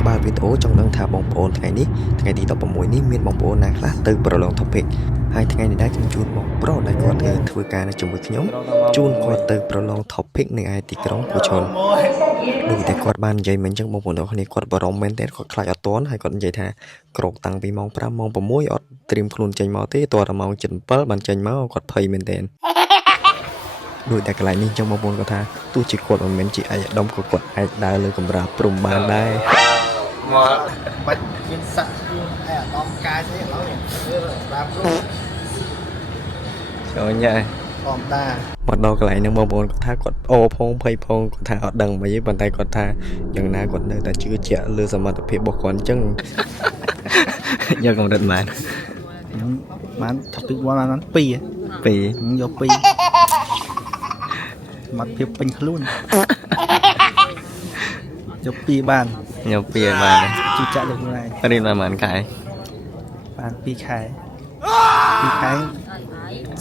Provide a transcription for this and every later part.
ក្បាលវីដេអូចង់ដឹងថាបងប្អូនថ្ងៃនេះថ្ងៃទី16នេះមានបងប្អូនណាខ្លះទៅប្រឡង topic ហើយថ្ងៃនេះដែរខ្ញុំជួបបងប្រុសដែលគាត់ធ្វើការនៅជាមួយខ្ញុំជូនគាត់ទៅប្រឡង topic នៅឯទីក្រុងពូជុនដូចតែគាត់បាននិយាយមិញអញ្ចឹងបងប្អូនទាំងគ្នាគាត់បារម្ភមែនទែនគាត់ខ្លាចអត់ទាន់ហើយគាត់និយាយថាក្រោកតាំងពីម៉ោង5ម៉ោង6អត់ត្រៀមខ្លួនចេញមកទេតើម៉ោង7បានចេញមកគាត់ភ័យមែនទែនដូចតែកន្លែងនេះអញ្ចឹងបងប្អូនគាត់ថាទោះជាគាត់មិនមែនជាឯកឧត្តមក៏គាត់អាចដើរលើកម្រាលព្រំបានដែរមកបាច់មានសាក់ឯអាដំកាយស្អីឥឡូវនេះប្រាប់ព្រោះចូលញ៉ាធម្មតាមកដល់កន្លែងហ្នឹងបងប្អូនគាត់ថាគាត់អូផងភ័យផងគាត់ថាអត់ដឹងមិនទេប៉ុន្តែគាត់ថាយ៉ាងណាគាត់នៅតែជឿជាក់លើសមត្ថភាពរបស់គាត់អញ្ចឹងយកកម្រិតបានបាន topic 1បាន2យក2មកភាពពេញខ្លួនយក2បានយក2បានជឿជាក់លើខ្លួនឯងរៀនបានខែបាន2ខែ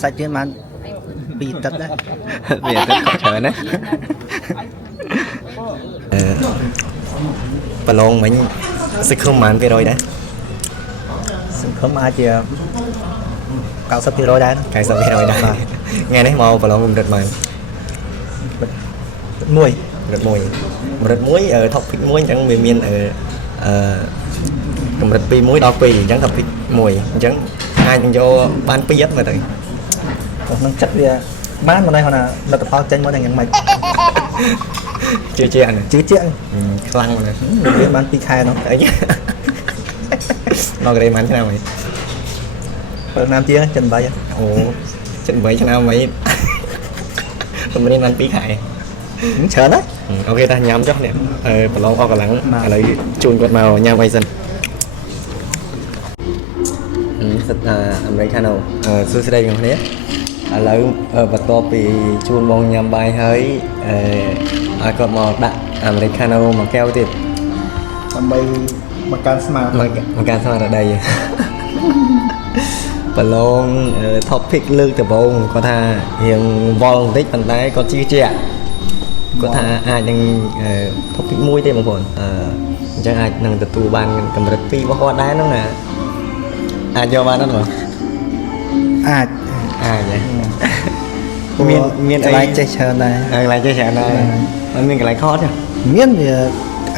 សាច់ទៀតបាន2ទឹកដែរវាទឹកច្រើនណាប្រឡងមិញសង្ឃឹមបាន%ដែរសង្ឃឹមអាចជា90%ដែរ90%ដែរថ្ងៃនេះមកប្រឡងកម្រិតបានកម្រិត1 topic 1អញ្ចឹងវាមានកម្រិតពី1ដល់2អញ្ចឹង topic 1អញ្ចឹងអាចនឹងយកបាន2អត់មើលទៅក្នុងចិត្តវាបានមិនដែរគាត់ថាលទ្ធផលចេញមកតែយ៉ាងម៉េចជឿជាក់ខ្លាំងណាស់វាបាន2ខែនោះអីដល់ក្រេបានឆ្នាំអីប៉ុន្មានជាង78អូ78ឆ្នាំអីខ្ញុំរៀនបាន2ខែច្រើនណាស់អូខេតាញ៉ាំចុះនេះប្រឡងអស់កម្លាំងឥឡូវជូនគាត់មកញ៉ាំអីសិនសិតអាមេរិកាណូសួស្ដីទាំងគ្នាឥឡូវបន្ទាប់ពីជូនបងញ៉ាំបាយហើយឲ្យគាត់មកដាក់អាមេរិកាណូមួយកែវទៀតដើម្បីបង្កើនស្មារតីប្រឡង topic លើកដំបូងគាត់ថារៀងវល់បន្តិចប៉ុន្តែគាត់ជឿជាក់គាត់ថាអាចនឹង topic 1ទេបងប្អូនអញ្ចឹងអាចនឹងទទួលបានកម្រិត2របស់គាត់ដែរហ្នឹងណាអាចយកបានអត់បងអាចមានកន្លែងចេះច្រើនដែរកន្លែងចេះច្រើនដែរមិនមានកន្លែងខុសទេមានវា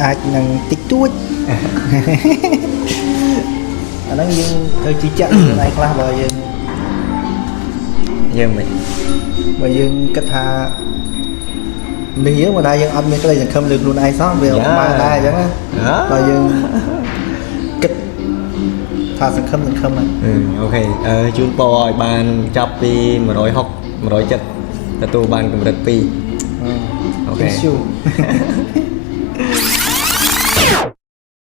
អាចនឹងតិចតួចអាហ្នឹងយើងត្រូវជឿជាក់ខ្លួនឯងខ្លះបើយើងមិនបើយើងគិតថានេះយើងមកដែរយើងអត់មានក្តីសង្ឃឹមលើខ្លួនឯងសោះវាបានដែរអញ្ចឹងណាបើយើងគិតថាសង្ឃឹមហ្នឹងអូខេជូនពរឲ្យបានចាប់ពី160 170ទទួលបានកម្រិត2អូខេ